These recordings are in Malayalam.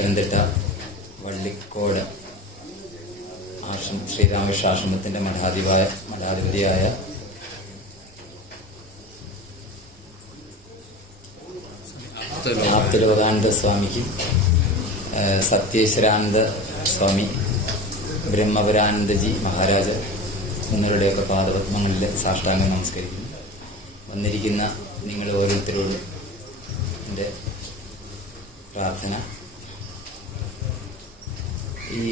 പത്തനംതിട്ട വള്ളിക്കോട് ശ്രീരാമകൃഷ്ണ ആശ്രമത്തിൻ്റെ മഠാധിപതിയായ ആപ്തലോകാനന്ദ സ്വാമിക്കും സത്യേശ്വരാനന്ദ സ്വാമി, ബ്രഹ്മപുരാനന്ദജി മഹാരാജ് എന്നിവരുടെയൊക്കെ പാദപത്മങ്ങളിൽ സാഷ്ടാംഗം നമസ്കരിക്കുന്നു. വന്നിരിക്കുന്ന നിങ്ങൾ ഓരോരുത്തരോടും എൻ്റെ പ്രാർത്ഥന, ഈ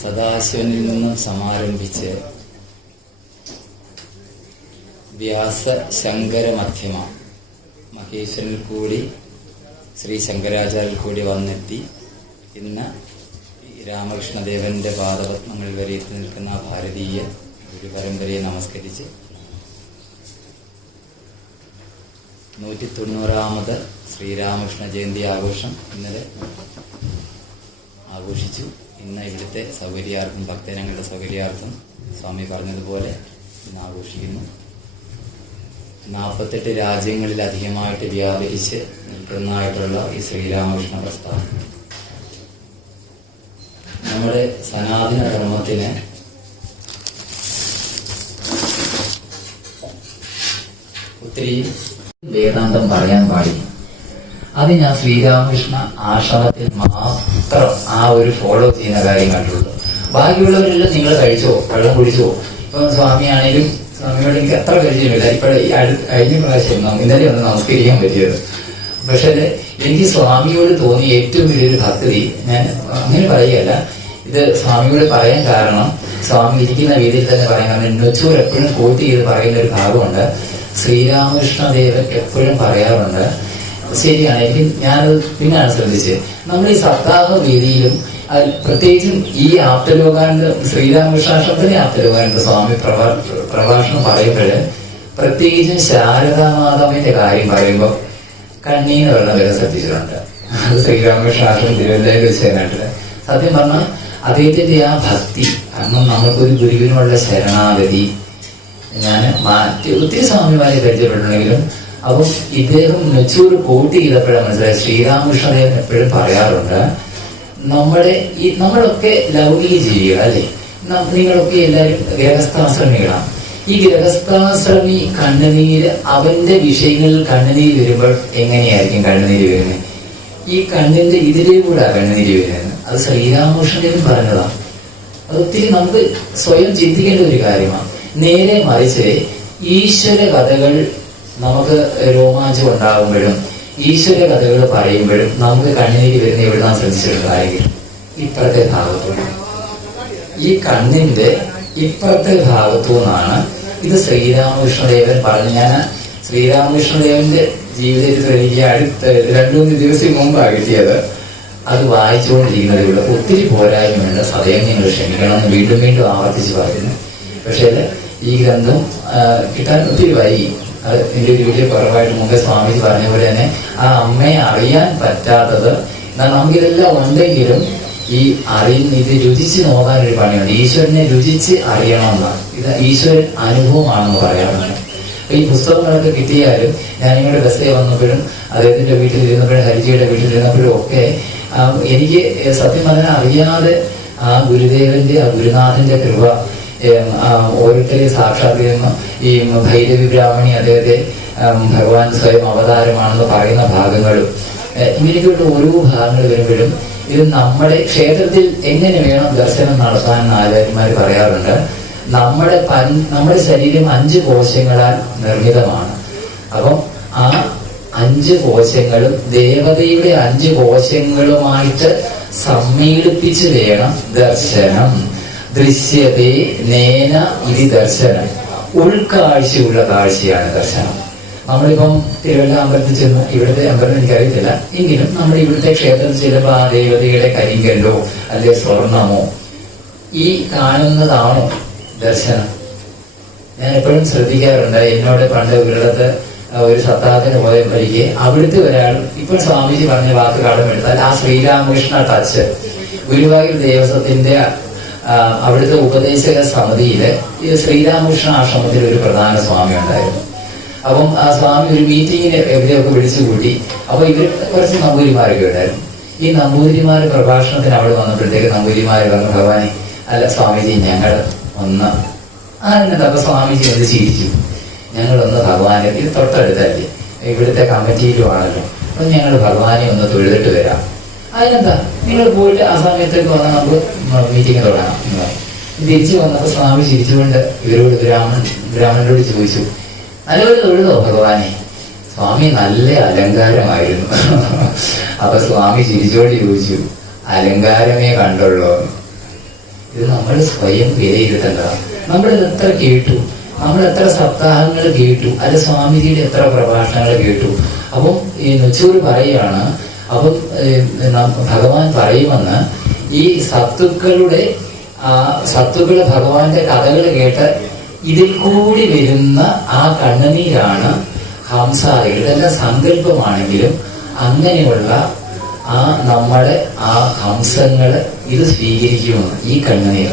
സദാശിവനിൽ നിന്നും സമാരംഭിച്ച് വ്യാസ ശങ്കര മധ്യമ മഹേശ്വരനിൽ കൂടി ശ്രീ ശങ്കരാചാര്യൽ കൂടി വന്നെത്തി ഇന്ന് രാമകൃഷ്ണദേവന്റെ പാദപത്മങ്ങൾ വരെ എത്തി നിൽക്കുന്ന ഭാരതീയ ഗുരുപരമ്പരയെ നമസ്കരിച്ച് 190ാമത് ശ്രീരാമകൃഷ്ണ ജയന്തി ആഘോഷം ഇന്നലെ ആഘോഷിച്ചു. ഇന്ന് ഇവിടുത്തെ സൗകര്യാർത്ഥം, ഭക്തജനങ്ങളുടെ സൗകര്യാർത്ഥം സ്വാമി പറഞ്ഞതുപോലെ ഇന്ന് ആഘോഷിക്കുന്നു. 48 രാജ്യങ്ങളിലധികമായിട്ട് വ്യാപരിച്ച് നിൽക്കുന്നതായിട്ടുള്ള ഈ ശ്രീരാമകൃഷ്ണ പ്രസ്ഥാനം നമ്മുടെ സനാതന ധർമ്മത്തിന് ഒത്തിരി വേദാന്തം പറയാൻ പാടില്ല. അത് ഞാൻ ശ്രീരാമകൃഷ്ണ ആശ്രമത്തിൽ മാത്രം ആ ഒരു ഫോളോ ചെയ്യുന്ന കാര്യം കണ്ടുള്ളൂ. ബാക്കിയുള്ളവരെല്ലാം നിങ്ങൾ കഴിച്ചോ, വെള്ളം കുടിച്ചോ. ഇപ്പം സ്വാമിയാണേലും സ്വാമിയോട് എനിക്ക് അത്ര പരിചയമില്ല. ഇപ്പോഴെ കഴിഞ്ഞ പ്രാവശ്യം ഇന്നലെ ഒന്ന് നമസ്കരിക്കാൻ പറ്റിയത്. പക്ഷേ എനിക്ക് സ്വാമിയോട് തോന്നിയ ഏറ്റവും വലിയൊരു ഭക്തി, ഞാൻ അങ്ങനെ പറയുകയല്ല, ഇത് സ്വാമിയോട് പറയാൻ കാരണം സ്വാമി ഇരിക്കുന്ന രീതിയിൽ തന്നെ പറയാൻ കാരണം നെച്ചൂർ എപ്പോഴും കോട്ട് ചെയ്ത് പറയുന്ന ഒരു ഭാഗമുണ്ട്. ശ്രീരാമകൃഷ്ണദേവൻ എപ്പോഴും പറയാറുണ്ട്, ശരിയാണ്, എനിക്ക് ഞാനത് പിന്നാണ് ശ്രദ്ധിച്ചത്, നമ്മൾ ഈ സപ്താഹ വേദിയിലും പ്രത്യേകിച്ചും ഈ ആപ്തലോകാനന്ദ ശ്രീരാമകൃഷ്ണാശ്രമത്തിലെ ആപ്തലോകാനന്ദ സ്വാമി പ്രഭാഷണം പറയുമ്പോൾ പ്രത്യേകിച്ചും ശാരദാമാതാവിന്റെ കാര്യം പറയുമ്പോൾ കണ്ണീന്ന് വെള്ളം വരെ ശ്രദ്ധിച്ചിട്ടുണ്ട്. അത് ശ്രീരാമകൃഷ്ണാശ്രമം തിരുവല്ലയിൽ വെച്ച് കഴിഞ്ഞിട്ട് സത്യം പറഞ്ഞാൽ അദ്ദേഹത്തിന്റെ ആ ഭക്തി, കാരണം നമുക്കൊരു ഗുരുവിനുള്ള ശരണാഗതി, ഞാൻ ഒത്തിരി സ്വാമിമാരെ പരിചയപ്പെട്ടിട്ടുണ്ടെങ്കിലും അപ്പം ഇദ്ദേഹം നെച്ചൂർ കോട്ട് ചെയ്തപ്പോഴാണ് മനസ്സിലായി. ശ്രീരാമകൃഷ്ണദേവൻ എപ്പോഴും പറയാറുണ്ട്, നമ്മളൊക്കെ ലൗകിക ജീവികൾ അല്ലെ, നിങ്ങളൊക്കെ എല്ലാവരും ഗൃഹസ്ഥാശ്രമികളാണ്. ഈ ഗൃഹസ്ഥാശ്രമി കണ്ണുനീര്, അവന്റെ വിഷയങ്ങളിൽ കണ്ണുനീര് വരുമ്പോൾ എങ്ങനെയായിരിക്കും കണ്ണുനീര് വരുന്നത്? ഈ കണ്ണിന്റെ ഇതിലേ കൂടെ കണ്ണുനീര് വരുന്നത്. അത് ശ്രീരാമകൃഷ്ണദേവൻ പറഞ്ഞതാണ്. അതൊത്തിരി നമുക്ക് സ്വയം ചിന്തിക്കേണ്ട ഒരു കാര്യമാണ്. നേരെ മറിച്ച് ഈശ്വര കഥകൾ നമുക്ക് രോമാഞ്ചം ഉണ്ടാകുമ്പോഴും ഈശ്വര കഥകൾ പറയുമ്പോഴും നമുക്ക് കണ്ണുനീര് വരുന്ന എവിടുന്നാൻ ശ്രദ്ധിച്ചിട്ടുള്ള കാര്യം ഇപ്പുറത്തെ ഭാഗത്തുനിന്ന്, ഈ കണ്ണിന്റെ ഇപ്പുറത്തെ ഭാഗത്തു നിന്നാണ് ഇത് ശ്രീരാമകൃഷ്ണദേവൻ പറഞ്ഞു. ഞാൻ ശ്രീരാമകൃഷ്ണദേവന്റെ ജീവിതത്തിൽ എനിക്ക് അടുത്ത 2-3 ദിവസം മുമ്പാണ് കിട്ടിയത്. അത് വായിച്ചുകൊണ്ടിരിക്കുന്നതേ ഉള്ളൂ. ഒത്തിരി പോരായ്മയുണ്ട്, സദയം നിങ്ങൾ ക്ഷമിക്കണം എന്ന് വീണ്ടും വീണ്ടും ആവർത്തിച്ച് പറയുന്നു. പക്ഷേ ഈ ഗ്രന്ഥം കിട്ടാൻ ഒത്തിരി വൈകി. അത് എൻ്റെ ഒരു വീഡിയോ കുറവായിട്ട് മുമ്പേ സ്വാമിജി പറഞ്ഞ പോലെ തന്നെ ആ അമ്മയെ അറിയാൻ പറ്റാത്തത്, എന്നാൽ നമുക്കിതെല്ലാം ഉണ്ടെങ്കിലും ഈ ഇത് രുചിച്ച് നോക്കാനൊരു പണിയുണ്ട്. ഈശ്വരനെ രുചിച്ച് അറിയണമെന്നാണ്. ഇത് ഈശ്വരൻ അനുഭവമാണെന്ന് പറയാറുണ്ട്. ഈ പുസ്തകങ്ങളൊക്കെ കിട്ടിയാലും ഞാനിവിടെ ബസ്സിൽ വന്നപ്പോഴും അദ്ദേഹത്തിന്റെ വീട്ടിലിരുന്നപ്പോഴും ഹരിജിയുടെ വീട്ടിലിരുന്നപ്പോഴും ഒക്കെ എനിക്ക് സത്യം പറഞ്ഞാൽ അറിയാതെ ആ ഗുരുദേവന്റെ, ആ ഗുരുനാഥന്റെ കൃപ ഓരോരുത്തരെ സാക്ഷാത്കരിക്കുന്ന ഈ ഭൈരവി ബ്രാഹ്മണി അദ്ദേഹത്തെ ഭഗവാൻ സ്വയം അവതാരമാണെന്ന് പറയുന്ന ഭാഗങ്ങളും ഇങ്ങനെയൊക്കെയുള്ള ഓരോ ഭാഗങ്ങൾ വരുമ്പോഴും ഇത് നമ്മുടെ ക്ഷേത്രത്തിൽ എങ്ങനെ വേണം ദർശനം നടത്താൻ ആചാര്യന്മാർ പറയാറുണ്ട്. നമ്മുടെ ശരീരം 5 കോശങ്ങളാൽ നിർമ്മിതമാണ്. അപ്പം ആ 5 കോശങ്ങളും ദേവതയുടെ 5 കോശങ്ങളുമായിട്ട് സമ്മേളിപ്പിച്ച് വേണം ദർശനം. ദൃശ്യതേ നേന ഇതി ദർശനം. ഉൾക്കാഴ്ചയുള്ള കാഴ്ചയാണ് ദർശനം. നമ്മളിപ്പം തിരുവല്ല അമ്പലത്തിൽ ചെന്ന്, ഇവിടുത്തെ അമ്പലം എനിക്കറിയത്തില്ല, എങ്കിലും നമ്മുടെ ഇവിടുത്തെ ക്ഷേത്രത്തിൽ ചിലപ്പോൾ ആ ദേവതയുടെ കരിങ്കല്ലോ അല്ലെ സ്വർണമോ ഈ കാണുന്നതാണോ ദർശനം? ഞാൻ എപ്പോഴും ശ്രദ്ധിക്കാറുണ്ട്. എന്നോട് പണ്ട് ഇവിടത്ത് ഒരു സപ്താഹത്തിന് പോയ വഴിക്ക് അവിടുത്തെ ഒരാൾ, ഇപ്പോൾ സ്വാമിജി പറഞ്ഞ വാക്ക് കടമെടുത്താൽ ആ ശ്രീരാമകൃഷ്ണ ടച്ച്, ഗുരുവായൂർ ദേവസ്വത്തിന്റെ അവിടുത്തെ ഉപദേശക സമിതിയില് ഈ ശ്രീരാമകൃഷ്ണ ആശ്രമത്തിൽ ഒരു പ്രധാന സ്വാമി ഉണ്ടായിരുന്നു. അപ്പം ആ സ്വാമി ഒരു മീറ്റിങ്ങിന് എവിടെയൊക്കെ വിളിച്ചു കൂട്ടി. അപ്പൊ ഇവർ കുറച്ച് നമ്പൂരിമാരൊക്കെ ഉണ്ടായിരുന്നു. ഈ നമ്പൂതിരിമാര് പ്രഭാഷണത്തിന് അവിടെ വന്നപ്പോഴത്തേക്ക് നമ്പൂതിരിമാര് പറഞ്ഞു, ഭഗവാനെ അല്ല സ്വാമിജി ഞങ്ങൾ ഒന്ന് എന്നിട്ട് അപ്പൊ സ്വാമിജി ഒന്ന് ചിരിച്ചു. ഞങ്ങളൊന്ന് ഭഗവാനെ, ഇത് തൊട്ടടുത്തല്ലേ, ഇവിടുത്തെ കമ്മിറ്റിയിലും ആണല്ലോ, അപ്പൊ ഞങ്ങൾ ഭഗവാനെ ഒന്ന് തൊഴുതിട്ട് വരാം. അതിനെന്താ, നിങ്ങൾ പോയിട്ട് ആ സമയത്തേക്ക് വന്നാൽ നമുക്ക് മീറ്റിംഗ് തുടങ്ങാം എന്ന് പറയും. തിരിച്ചു വന്നപ്പോ സ്വാമി ചിരിച്ചുകൊണ്ട് ഇവരോട് ബ്രാഹ്മണനോട് ചോദിച്ചു, നല്ലൊരു തൊഴുതോ ഭഗവാനെ? സ്വാമി നല്ല അലങ്കാരമായിരുന്നു. അപ്പൊ സ്വാമി ചിരിച്ചോട് ചോദിച്ചു, അലങ്കാരമേ കണ്ടുള്ളൂ. ഇത് നമ്മൾ സ്വയം വിലയിരുത്തേണ്ടതാണ്. നമ്മളിത് എത്ര കേട്ടു, നമ്മൾ എത്ര സപ്താഹങ്ങൾ കേട്ടു, അല്ല സ്വാമിജിയുടെ എത്ര പ്രഭാഷണങ്ങൾ കേട്ടു. അപ്പം ഈ നെച്ചൂർ പറയുകയാണ്, അപ്പം ഭഗവാൻ പറയുമെന്ന് ഈ സത്തുക്കള് ഭഗവാന്റെ കഥകൾ കേട്ട് ഇതിൽ കൂടി വരുന്ന ആ കണ്ണുനീരാണ് ഹംസാദികൾ. ഇതെല്ലാം സങ്കല്പമാണെങ്കിലും അങ്ങനെയുള്ള ആ നമ്മുടെ ആ ഹംസങ്ങള് ഇത് സ്വീകരിക്കുമെന്ന്. ഈ കണ്ണുനീർ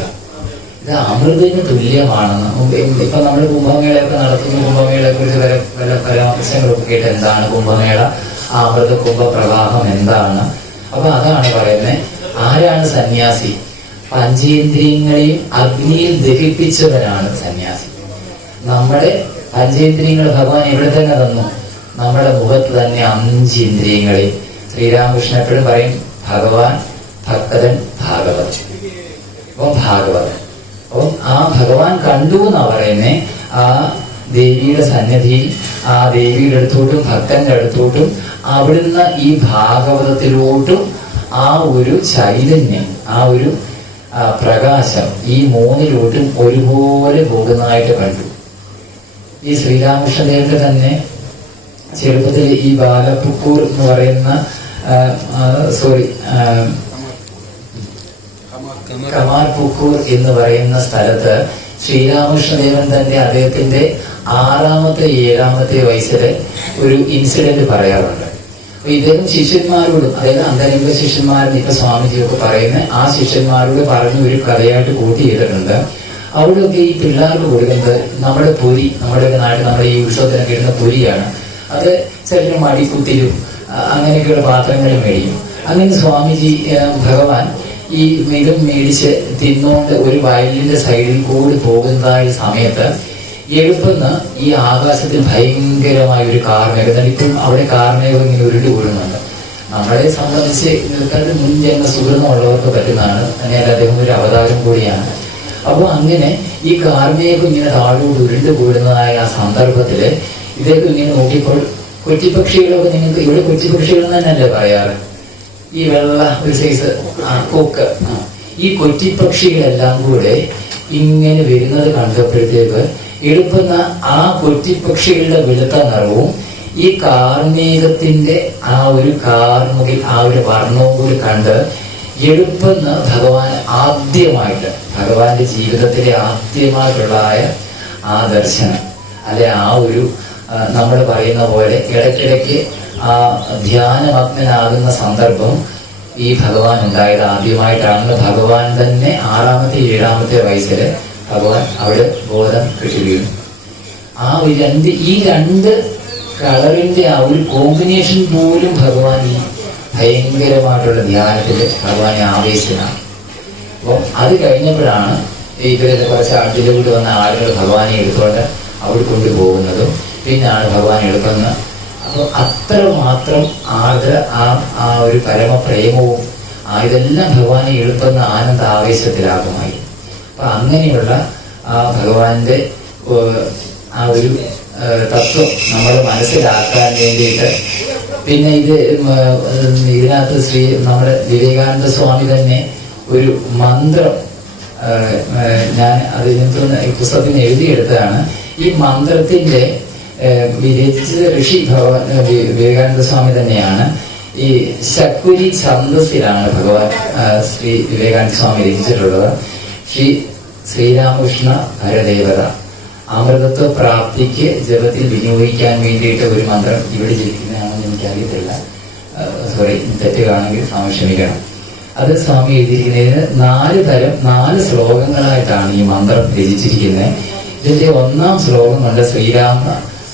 ഇത് അമൃതിന് തുല്യമാണെന്ന്. ഇപ്പൊ നമ്മൾ കുംഭമേളയൊക്കെ നടത്തുന്ന കുംഭമേളയെ കുറിച്ച് പല പരാമർശങ്ങളൊക്കെ കേട്ട് എന്താണ് കുംഭമേള, ആ അമൃത കുംഭപ്രവാഹം എന്താണ്. അപ്പൊ അതാണ് പറയുന്നത്, ആരാണ് സന്യാസി? പഞ്ചേന്ദ്രിയങ്ങളെയും അഗ്നിയിൽ ദഹിപ്പിച്ചവനാണ് സന്യാസി. നമ്മുടെ പഞ്ചേന്ദ്രിയങ്ങൾ ഭഗവാൻ എവിടെ തന്നെ തന്നു? നമ്മുടെ മുഖത്ത് തന്നെ 5 ഇന്ദ്രിയങ്ങളെയും. ശ്രീരാമകൃഷ്ണൻ എപ്പോഴും പറയും, ഭഗവാൻ ഭക്തൻ ഭാഗവത്. അപ്പം ഭാഗവത്, അപ്പം ആ ഭഗവാൻ കണ്ടു എന്നാ പറയുന്നേ. ആ ദേവിയുടെ സന്നിധിയിൽ ആ ദേവിയുടെ അടുത്തോട്ടും ഭക്തന്റെ അടുത്തോട്ടും അവിടുന്ന് ഈ ഭാഗവതത്തിലോട്ടും ആ ഒരു ചൈതന്യം, ആ ഒരു പ്രകാശം ഈ 3ലോട്ടും ഒരുപോലെ പോകുന്നതായിട്ട് കണ്ടു. ഈ ശ്രീരാമകൃഷ്ണദേവന്റെ തന്നെ ചെറുപ്പത്തിൽ ഈ ബാലപ്പുക്കൂർ എന്ന് പറയുന്ന കമാൽ പുക്കൂർ എന്ന് പറയുന്ന സ്ഥലത്ത് ശ്രീരാമകൃഷ്ണദേവൻ തന്നെ അദ്ദേഹത്തിന്റെ 6ാമത്തെ 7ാമത്തെ വയസ്സില് ഒരു ഇൻസിഡന്റ് പറയാറുണ്ട്. അപ്പൊ ഇദ്ദേഹം ശിഷ്യന്മാരോടും, അതായത് അന്തരംഗ ശിഷ്യന്മാരെന്ന് ഇപ്പൊ സ്വാമിജിയൊക്കെ പറയുന്ന ആ ശിഷ്യന്മാരോട് പറഞ്ഞ ഒരു കഥയായിട്ട് കൂട്ടി ചെയ്തിട്ടുണ്ട്. അവിടെയൊക്കെ ഈ പിള്ളേർക്ക് കൊടുക്കുന്നത് നമ്മുടെ പൊരി, നമ്മുടെയൊക്കെ നാട്ടിൽ നമ്മുടെ ഈ ഉത്സവത്തിനൊക്കെ ഇടുന്ന പൊരിയാണ്. അത് ചില മടിക്കുത്തിലും അങ്ങനെയൊക്കെയുള്ള പാത്രങ്ങൾ മേടിക്കും. അങ്ങനെ സ്വാമിജി ഭഗവാൻ ഈ ഇതും മേടിച്ച് തിന്നുകൊണ്ട് ഒരു വയലിന്റെ സൈഡിൽ കൂടി പോകുന്നതായ സമയത്ത് എളുപ്പന്ന് ഈ ആകാശത്തിൽ ഭയങ്കരമായ ഒരു കാർമേഘം. ഇപ്പം അവിടെ കാർമേഘം ഇങ്ങനെ ഉരുണ്ട് കൂടുന്നുണ്ട്. നമ്മളെ സംബന്ധിച്ച് നിൽക്കാതെ മുൻജന്മ സുഹൃതമുള്ളവർക്ക് പറ്റുന്നതാണ്. തന്നെയല്ല അദ്ദേഹം ഒരു അവതാരം കൂടിയാണ്. അപ്പോൾ അങ്ങനെ ഈ കാർമേഘം ഇങ്ങനെ താഴോട്ട് ഉരുണ്ട് കൂടുന്നതായ ആ സന്ദർഭത്തില് ഇദ്ദേഹം ഇങ്ങനെ നോക്കിയപ്പോൾ കൊച്ചിപ്പക്ഷികളൊക്കെ, നിങ്ങൾക്ക് ഇവിടെ കൊച്ചിപ്പക്ഷികൾ തന്നെയല്ലേ പറയാറ്, ഈ വെള്ള ഒരു സൈസ് കൊക്ക്, ഈ കൊച്ചിപ്പക്ഷികളെല്ലാം കൂടെ ഇങ്ങനെ വരുന്നത് കണ്ടപ്പോഴത്തേക്ക് എളുപ്പുന്ന ആ കൊച്ചിപ്പക്ഷികളുടെ വെളുത്ത നിറവും ഈ കാർമേഘത്തിന്റെ ആ ഒരു കാർമുകിൽ ആ ഒരു വർണ്ണവും കൂടി കണ്ട് എളുപ്പുന്ന ഭഗവാൻ ആദ്യമായിട്ട്, ഭഗവാന്റെ ജീവിതത്തിലെ ആദ്യമായിട്ടുള്ള ആ ദർശനം, അല്ലെ ആ ഒരു നമ്മൾ പറയുന്ന പോലെ ഇടയ്ക്കിടയ്ക്ക് ആ ധ്യാനമഗ്നാകുന്ന സന്ദർഭം ഈ ഭഗവാൻ ഉണ്ടായത് ആദ്യമായിട്ടാണ്. ഭഗവാൻ തന്നെ 6ാമത്തെ 7ാമത്തെ വയസ്സില് ഭഗവാൻ അവിടെ ബോധം കിട്ടുകയും ആ ഈ രണ്ട് കളറിന്റെ ആ ഒരു കോമ്പിനേഷൻ പോലും ഭഗവാൻ ഈ ഭയങ്കരമായിട്ടുള്ള ധ്യാനത്തില് ഭഗവാനെ ആവേശനാണ്. അപ്പോൾ അത് കഴിഞ്ഞപ്പോഴാണ് ഇവരുടെ കുറച്ച് അതിലൂടെ വന്ന ആളുകൾ ഭഗവാനെ എടുത്തുകൊണ്ട് അവിടെ കൊണ്ടുപോകുന്നതും പിന്നാണ് ഭഗവാൻ എടുക്കുന്നത്. അപ്പോൾ അത്രമാത്രം ആർദ്ര ആ ഒരു പരമപ്രേമവും ഇതെല്ലാം ഭഗവാനെ എളുപ്പുന്ന ആനന്ദ ആവേശത്തിലാകുമായി. അപ്പൊ അങ്ങനെയുള്ള ആ ഭഗവാന്റെ ആ ഒരു തത്വം നമ്മൾ മനസ്സിലാക്കാൻ വേണ്ടിയിട്ട് പിന്നെ ഇതിനകത്ത് നമ്മുടെ വിവേകാനന്ദ സ്വാമി തന്നെ ഒരു മന്ത്രം, ഞാൻ അതിനകത്ത് ഈ പുസ്തകത്തിന് എഴുതിയെടുത്തതാണ്. ഈ മന്ത്രത്തിന്റെ രചിച്ച ഋഷി വിവേകാനന്ദ സ്വാമി തന്നെയാണ്. ഈ ശക്കുരി ഛന്ദസ്സിലാണ് ഭഗവാൻ ശ്രീ വിവേകാനന്ദ സ്വാമി രചിച്ചിട്ടുള്ളത്. ശ്രീരാമകൃഷ്ണ പരദേവത അമൃതത്വ പ്രാപ്തിക്ക് ജപത്തിൽ വിനിയോഗിക്കാൻ വേണ്ടിയിട്ട് ഒരു മന്ത്രം ഇവിടെ ജപിക്കുന്നതാണെന്ന് എനിക്കറിയത്തില്ല, സോറി തെറ്റുകയാണെങ്കിൽ സ്വാമി ക്ഷമിക്കണം. അത് സ്വാമി എഴുതിയിരിക്കുന്നതിന് 4 ശ്ലോകങ്ങളായിട്ടാണ് ഈ മന്ത്രം രചിച്ചിരിക്കുന്നത്. ഇതിന്റെ 1ാം ശ്ലോകം കൊണ്ട് ശ്രീരാമ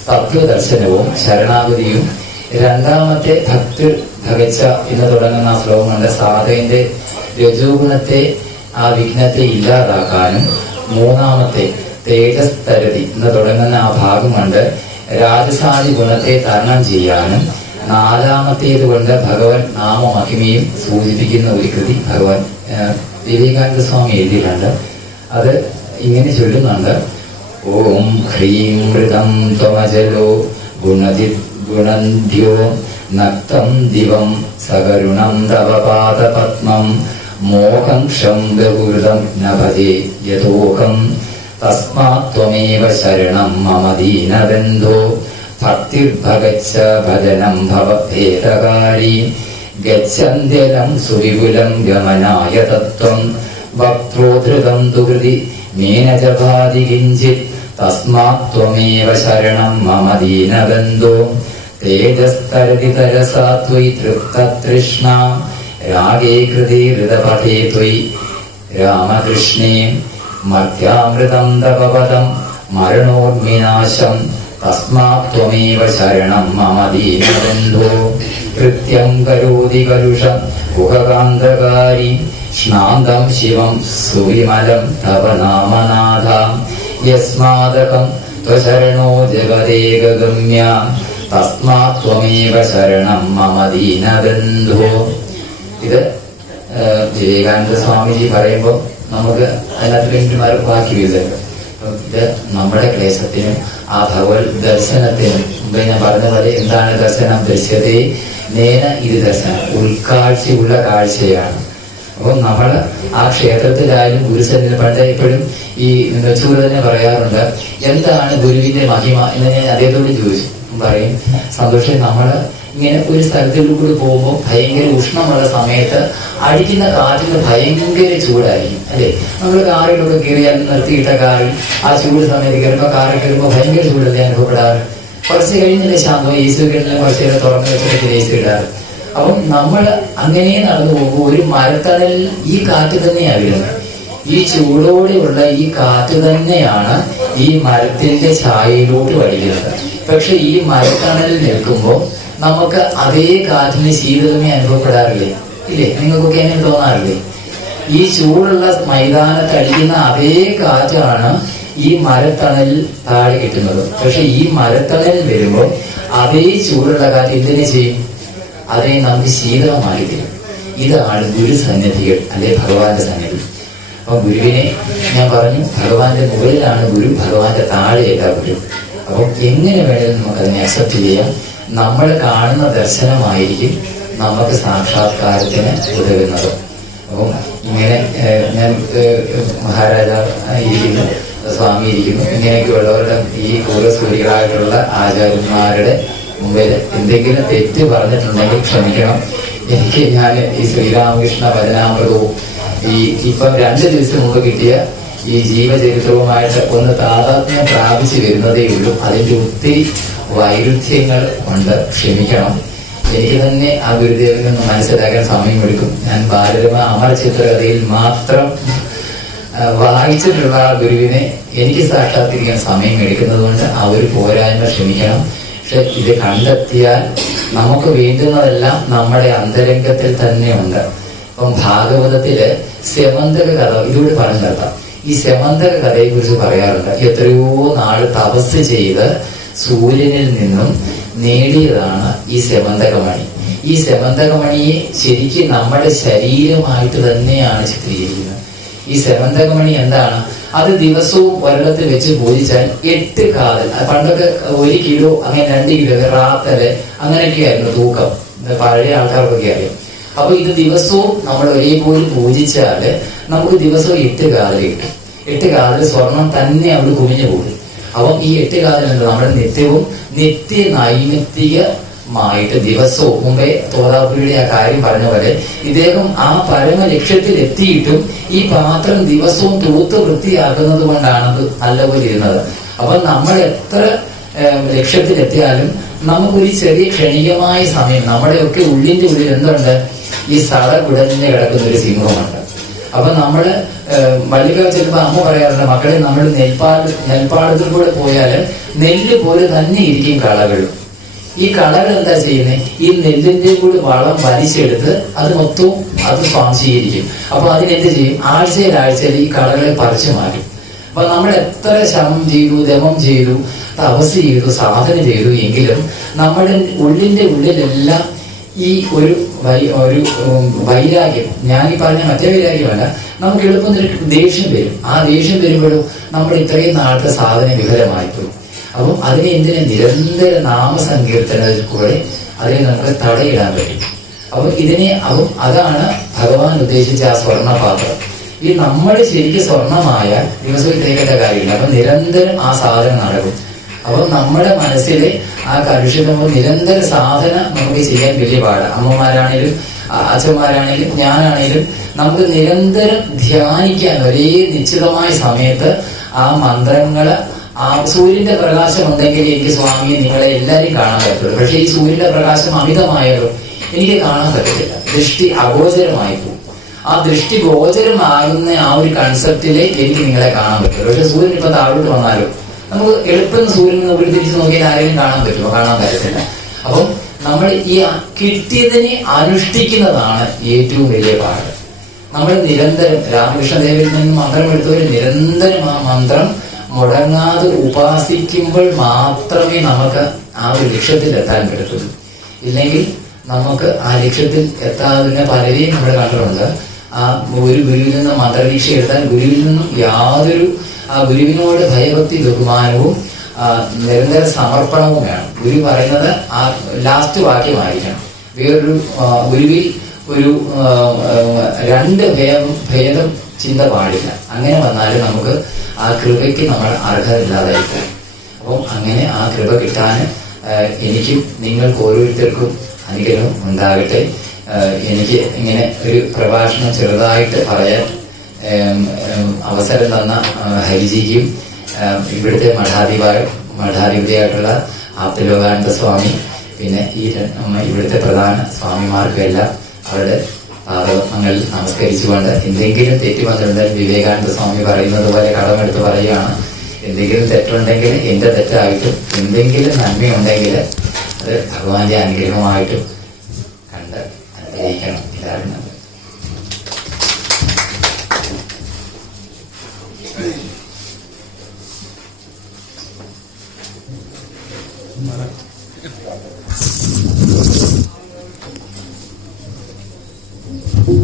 തത്വദർശനവും ശരണാഗതിയും, 2ാമത്തെ ഭഗച്ച എന്ന് തുടങ്ങുന്ന ആ ശ്ലോകം കൊണ്ട് സാധകന്റെ രജോഗുണത്തെ, ആ വിഘ്നത്തെ ഇല്ലാതാക്കാനും, മൂന്നാമത്തെ തേജസ് തരതി എന്ന് തുടങ്ങുന്ന ആ ഭാഗം കൊണ്ട് രാജസാദി ഗുണത്തെ തരണം ചെയ്യാനും, നാലാമത്തേത് കൊണ്ട് ഭഗവൻ നാമമഹിമയും സൂചിപ്പിക്കുന്ന ഒരു കൃതി ഭഗവാൻ വിവേകാനന്ദ സ്വാമി എഴുതിയിട്ടുണ്ട്. അത് ഇങ്ങനെ ചൊല്ലുന്നുണ്ട്: ഓം ഹ്രീം മൃതം ത്വമജലോ ഗുണന്ധ്യോ നക്തം ദിവം സകരുണം തവ പാദപത്മം മോഹം ഷം ബഹുഹൃതം ന ഭജേ യഥോഹം തസ്മാത് ത്വമേവ ശരണം മമ ദീനബന്ധോ ഭക്തിർഭഗച്ഛ ഭജനം ഭവഭേദകാരി ഗച്ഛന്ത്യലം സുവിപുലം ഗമനായ തത്വം വക്ത്രോധൃതം തുകൃതി മേനജഭാതി കിഞ്ചിത് തസ്മാത് ത്വമേവ ശരണം മമ ദീനബന്ധോ തേജസ്തരതി തരസാ ത്വയി തൃപ്തതൃഷ്ണ രാഗേ കൃതി ഹൃദപഥേ ത്വയി രാമകൃഷ്ണേ മർത്യാമൃതം തപപദം മരണോർമിനാശം തസ്മാത് ത്വമേവ ശരണം മമ ദീനബന്ധോ കൃത്യം കരോതി കലുഷം കുഹകാന്തകാരി ശ്നാന്തം ശിവം സുവിമലം തവ നാമനാഥ യസ്മാദകം ത്വശരണോ ജഗദേകഗമ്യ തസ്മാത് ത്വമേവ ശരണം മമ ദീനബന്ധോ. ഇത് വിവേകാനന്ദ സ്വാമിജി പറയുമ്പോൾ നമുക്ക് അതിനകത്ത് വേണ്ടിമാർ ബാക്കി വരുന്നുണ്ട്. ഇത് നമ്മുടെ ക്ലേശത്തിനും ആ ഭഗവത് ദർശനത്തിനും മുമ്പേ ഞാൻ പറഞ്ഞ പോലെ എന്താണ് ദർശനം? ദൃശ്യതേ നേന ഇത് ദർശനം, ഉൾക്കാഴ്ചയുള്ള കാഴ്ചയാണ്. അപ്പം നമ്മൾ ആ ക്ഷേത്രത്തിലായാലും ഗുരുസന്നിധി പണ്ട് എപ്പോഴും ഈ നെച്ചൂർ തന്നെ പറയാറുണ്ട്, എന്താണ് ഗുരുവിന്റെ മഹിമ എന്ന് ഞാൻ അദ്ദേഹത്തോട് ചോദിച്ചു. പറയും, സന്തോഷം, നമ്മൾ ഇങ്ങനെ ഒരു സ്ഥലത്തിലൂടെ പോകുമ്പോൾ ഭയങ്കര ഉഷ്ണമുള്ള സമയത്ത് അടിക്കുന്ന കാറ്റിന് ഭയങ്കര ചൂടായിരിക്കും അല്ലേ? നമ്മൾ കാറിലൂടെ കയറിയാൽ നിർത്തിയിട്ട കാറിൽ ആ ചൂട് സമയത്ത് കയറുമ്പോൾ കാറിൽ കയറുമ്പോൾ ഭയങ്കര ചൂടല്ലേ അനുഭവപ്പെടാറ്? കുറച്ച് കഴിഞ്ഞില്ലേ ശാന്തം എ സി കിട്ടുന്ന കുറച്ച് നേരം തുറന്നു വെച്ചിട്ട് എ സി ഇടാറ്. അപ്പം നമ്മൾ അങ്ങനെ നടന്നു പോകുമ്പോൾ ഒരു മരത്തണലിൽ ഈ കാറ്റ് തന്നെയാണ് വരുന്നത്. ഈ ചൂടോടെയുള്ള ഈ കാറ്റ് തന്നെയാണ് ഈ മരത്തിന്റെ ഛായയിലോട്ട് വലിക്കുന്നത്. പക്ഷെ ഈ മരത്തണലിൽ നിൽക്കുമ്പോൾ നമുക്ക് അതേ കാറ്റിന് ശീതളമേ അനുഭവപ്പെടാറില്ലേ? ഇല്ലേ? നിങ്ങൾക്കൊക്കെ എങ്ങനെ തോന്നാറില്ലേ? ഈ ചൂടുള്ള മൈതാനത്ത് അടിക്കുന്ന അതേ കാറ്റാണ് ഈ മരത്തണലിൽ താഴെ കിട്ടുന്നത്. പക്ഷെ ഈ മരത്തണലിൽ വരുമ്പോൾ അതേ ചൂടുള്ള കാറ്റ് എന്തിനെ ചെയ്യും? അതിനെ നമുക്ക് ശീതളമായി തരും. ഇതാണ് ഗുരുസന്നിധികൾ, അല്ലെ ഭഗവാന്റെ സന്നിധി. അപ്പൊ ഗുരുവിനെ ഞാൻ പറഞ്ഞു, ഭഗവാന്റെ മുകളിലാണ് ഗുരു, ഭഗവാന്റെ താഴെയല്ല ഗുരു. അപ്പം എങ്ങനെ വേണമെങ്കിലും നമുക്ക് അതിനെ അക്സെപ്റ്റ് ചെയ്യാം. നമ്മൾ കാണുന്ന ദർശനമായിരിക്കും നമുക്ക് സാക്ഷാത്കാരത്തിന് ഉതകുന്നത്. അപ്പം ഇങ്ങനെ ഞാൻ മഹാരാജാവ് ഇരിക്കുന്നു, സ്വാമി ഇരിക്കുന്നു, ഇങ്ങനെയൊക്കെയുള്ളവരുടെ ഈ പൂർവ്വസൂരികളായിട്ടുള്ള ആചാര്യന്മാരുടെ മുമ്പിൽ എന്തെങ്കിലും തെറ്റ് പറഞ്ഞിട്ടുണ്ടെങ്കിൽ ക്ഷമിക്കണം. ഞാൻ ഈ ശ്രീരാമകൃഷ്ണ വചനാമൃതവും ഇപ്പം 2 ദിവസം മുമ്പ് കിട്ടിയ ഈ ജീവചരിത്രവുമായിട്ട് ഒന്ന് താതാത്മ്യം പ്രാപിച്ചു വരുന്നതേ ഉള്ളൂ. അതിൻ്റെ ഒത്തിരി വൈരുദ്ധ്യങ്ങൾ കൊണ്ട് ക്ഷമിക്കണം. എനിക്ക് തന്നെ ആ ഗുരുദേവനിൽ നിന്ന് മനസ്സിലാക്കാൻ സമയമെടുക്കും. ഞാൻ ബാലരമ അമര ചിത്രകഥയിൽ മാത്രം വായിച്ചിട്ടുള്ള ആ ഗുരുവിനെ എനിക്ക് സാക്ഷാത്കരിക്കാൻ സമയം എടുക്കുന്നത് കൊണ്ട് ആ ഒരു പോരായ്മ ക്ഷമിക്കണം. പക്ഷെ ഇത് കണ്ടെത്തിയാൽ നമുക്ക് വേണ്ടുന്നതെല്ലാം നമ്മുടെ അന്തരംഗത്തിൽ തന്നെ ഉണ്ട്. ഇപ്പം ഭാഗവതത്തില് സെമന്തക കഥ ഇതുകൂടി പറഞ്ഞു നിർത്താം. ഈ സെമന്തക കഥയെ കുറിച്ച് പറയാറുണ്ട്. എത്രയോ നാൾ തപസ് ചെയ്ത് സൂര്യനിൽ നിന്നും നേടിയതാണ് ഈ സെമന്തകമണി. ഈ സെമന്തകമണിയെ ശരിക്കും നമ്മുടെ ശരീരമായിട്ട് തന്നെയാണ് ചിത്രീകരിക്കുന്നത്. ഈ സെമന്തകമണി എന്താണ്? അത് ദിവസവും ഒരിടത്ത് വെച്ച് പൂജിച്ചാൽ 8 കാതൽ, പണ്ടൊക്കെ 1 കിലോ അങ്ങനെ 2 കിലോ റാത്തല് അങ്ങനെയൊക്കെയായിരുന്നു തൂക്കം, പഴയ ആൾക്കാർക്കൊക്കെ അറിയാം. അപ്പൊ ഇത് ദിവസവും നമ്മൾ ഒരേപോലെ പൂജിച്ചാല് നമുക്ക് ദിവസവും 8 കാതൽ കിട്ടും. 8 കാതൽ സ്വർണം തന്നെ അവിടെ കുമിഞ്ഞു പോകും. അപ്പം ഈ 8 കാതൽ എന്താ? നമ്മുടെ നിത്യവും നിത്യ നൈമിത്തികമായിട്ട് ദിവസവും, മുമ്പേ തോതാപുരിയുടെ ആ കാര്യം പറഞ്ഞ പോലെ ഇദ്ദേഹം ആ പരമ ലക്ഷ്യത്തിൽ എത്തിയിട്ടും ഈ പാത്രം ദിവസവും തൂത്ത് വൃത്തിയാക്കുന്നത് കൊണ്ടാണ് നല്ലപോലെ ഇരുന്നത്. അപ്പൊ നമ്മൾ എത്ര ലക്ഷ്യത്തിലെത്തിയാലും നമുക്കൊരു ചെറിയ ക്ഷണികമായ സമയം, നമ്മുടെയൊക്കെ ഉള്ളിന്റെ ഉള്ളിൽ എന്തുണ്ട്? ഈ സടകുടഞ്ഞ് കിടക്കുന്ന ഒരു സിംഹമുണ്ട്. അപ്പൊ നമ്മള് വള്ളിക്ക ചെല്ലുമ്പോ അമ്മ പറയാറുണ്ട്, മക്കളെ നമ്മൾ നെൽപ്പാടത്തിൽ കൂടെ പോയാല് നെല്ല് പോലെ തന്നെ ഇരിക്കും കളകൾ. ഈ കളകൾ എന്താ ചെയ്യുന്നത്? ഈ നെല്ലിന്റെ കൂടി വളം വലിച്ചെടുത്ത് അത് മൊത്തവും അത് സ്വാംശീകരിക്കും. അപ്പൊ അതിനെന്ത് ചെയ്യും? ആഴ്ചയിൽ ഈ കളകളെ പറിച്ചു മാറ്റും. അപ്പൊ നമ്മൾ എത്ര ശമം ചെയ്തു, ദമം ചെയ്തു, തപസ് ചെയ്തു, സാധന ചെയ്തു എങ്കിലും നമ്മുടെ ഉള്ളിലെല്ലാം ഈ ഒരു വൈരാഗ്യം, ഞാനീ പറഞ്ഞ മറ്റേ വൈരാഗ്യമല്ല, നമുക്ക് എളുപ്പം ദേഷ്യം വരും. ആ ദേഷ്യം വരുമ്പോഴും നമ്മുടെ ഇത്രയും നാളത്തെ സാധന വിഫലമായിപ്പോകും. അപ്പം അതിനെ നിരന്തര നാമസങ്കീർത്തനത്തിൽ കൂടെ അതിനെ നമുക്ക് തടയിടാൻ പറ്റും. അപ്പം അതാണ് ഭഗവാൻ ഉദ്ദേശിച്ച ആ സ്വർണ്ണപാത്രം. ഈ നമ്മൾ ശരിക്കും സ്വർണമായ ദിവസവും തേക്കേണ്ട കാര്യമില്ല. അപ്പൊ നിരന്തരം ആ സാധനം നടക്കും. അപ്പൊ നമ്മുടെ മനസ്സിലെ ആ കലുഷിതമോ നിരന്തര സാധന നമുക്ക് ചെയ്യാൻ വലിയ പാടാണ്. അമ്മമാരാണേലും അച്ഛന്മാരാണേലും ഞാനാണേലും നമുക്ക് നിരന്തരം ധ്യാനിക്കാൻ ഒരേ നിശ്ചിതമായ സമയത്ത് ആ മന്ത്രങ്ങള്, ആ സൂര്യന്റെ പ്രകാശം ഉണ്ടെങ്കിൽ എനിക്ക് സ്വാമിയെ നിങ്ങളെ എല്ലാവരെയും കാണാൻ പറ്റുള്ളൂ. പക്ഷെ ഈ സൂര്യന്റെ പ്രകാശം അമിതമായാലും എനിക്ക് കാണാൻ പറ്റത്തില്ല, ദൃഷ്ടി അഗോചരമായി പോകും. ആ ദൃഷ്ടി ഗോചരമാകുന്ന ആ ഒരു കൺസെപ്റ്റിലെ എനിക്ക് നിങ്ങളെ കാണാൻ പറ്റുള്ളൂ. പക്ഷെ സൂര്യൻ ഇപ്പൊ താഴോട്ട് വന്നാലും നമുക്ക് എളുപ്പം സൂര്യൻ മുകളിൽ തിരിച്ച് നോക്കിയാൽ ആരെങ്കിലും കാണാൻ പറ്റുമോ? കാണാൻ പറ്റത്തില്ല. അപ്പം നമ്മൾ ഈ കിട്ടിയതിനെ അനുഷ്ഠിക്കുന്നതാണ് ഏറ്റവും വലിയ പാട്. നമ്മൾ നിരന്തരം രാമകൃഷ്ണദേവരിൽ നിന്ന് മന്ത്രം എടുത്തവർ നിരന്തരം ആ മന്ത്രം മുടങ്ങാതെ ഉപാസിക്കുമ്പോൾ മാത്രമേ നമുക്ക് ആ ഒരു ലക്ഷ്യത്തിൽ എത്താൻ പറ്റത്തുള്ളൂ. ഇല്ലെങ്കിൽ നമുക്ക് ആ ലക്ഷ്യത്തിൽ എത്താതിന് പലരെയും നമ്മൾ കണ്ടിട്ടുണ്ട്. ആ ഒരു ഗുരുവിൽ നിന്ന് മന്ത്രദീക്ഷ എടുത്താൽ ഗുരുവിൽ നിന്നും യാതൊരു ഗുരുവിനോട് ഭയഭക്തി ബഹുമാനവും നിരന്തര സമർപ്പണവും വേണം. ഗുരു പറയുന്നത് ആ ലാസ്റ്റ് വാക്യമായിരിക്കണം. വേറൊരു ഗുരുവിൽ ഒരു രണ്ട് ഭേദം ചിന്ത പാടില്ല. അങ്ങനെ വന്നാലും നമുക്ക് ആ കൃപയ്ക്ക് നമ്മൾ അർഹതയില്ലാതായിരിക്കും. അപ്പം അങ്ങനെ ആ കൃപ കിട്ടാൻ എനിക്കും നിങ്ങൾക്ക് ഓരോരുത്തർക്കും അനുഗ്രഹം ഉണ്ടാകട്ടെ. എനിക്ക് ഇങ്ങനെ ഒരു പ്രഭാഷണം ചെറുതായിട്ട് പറയാൻ അവസരം തന്ന ഹരിജിക്കും ഇവിടുത്തെ മഠാധിപതിയായിട്ടുള്ള ആപ്തലോകാനന്ദ സ്വാമി, പിന്നെ ഇവിടുത്തെ പ്രധാന സ്വാമിമാർക്കും എല്ലാം അവരുടെ പാദപത്മങ്ങളിൽ നമസ്കരിച്ചുകൊണ്ട് എന്തെങ്കിലും തെറ്റ് വന്നിട്ടുണ്ടെങ്കിൽ വിവേകാനന്ദ സ്വാമി പറയുന്നത് പോലെ കടമെടുത്ത് പറയുകയാണ്. എന്തെങ്കിലും തെറ്റുണ്ടെങ്കിൽ എന്റെ തെറ്റായിട്ടും എന്തെങ്കിലും നന്മയുണ്ടെങ്കിൽ അത് ഭഗവാന്റെ അനുഗ്രഹമായിട്ടും കണ്ട് അനുഗ്രഹിക്കണം. ഇതാണ്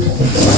Thank you.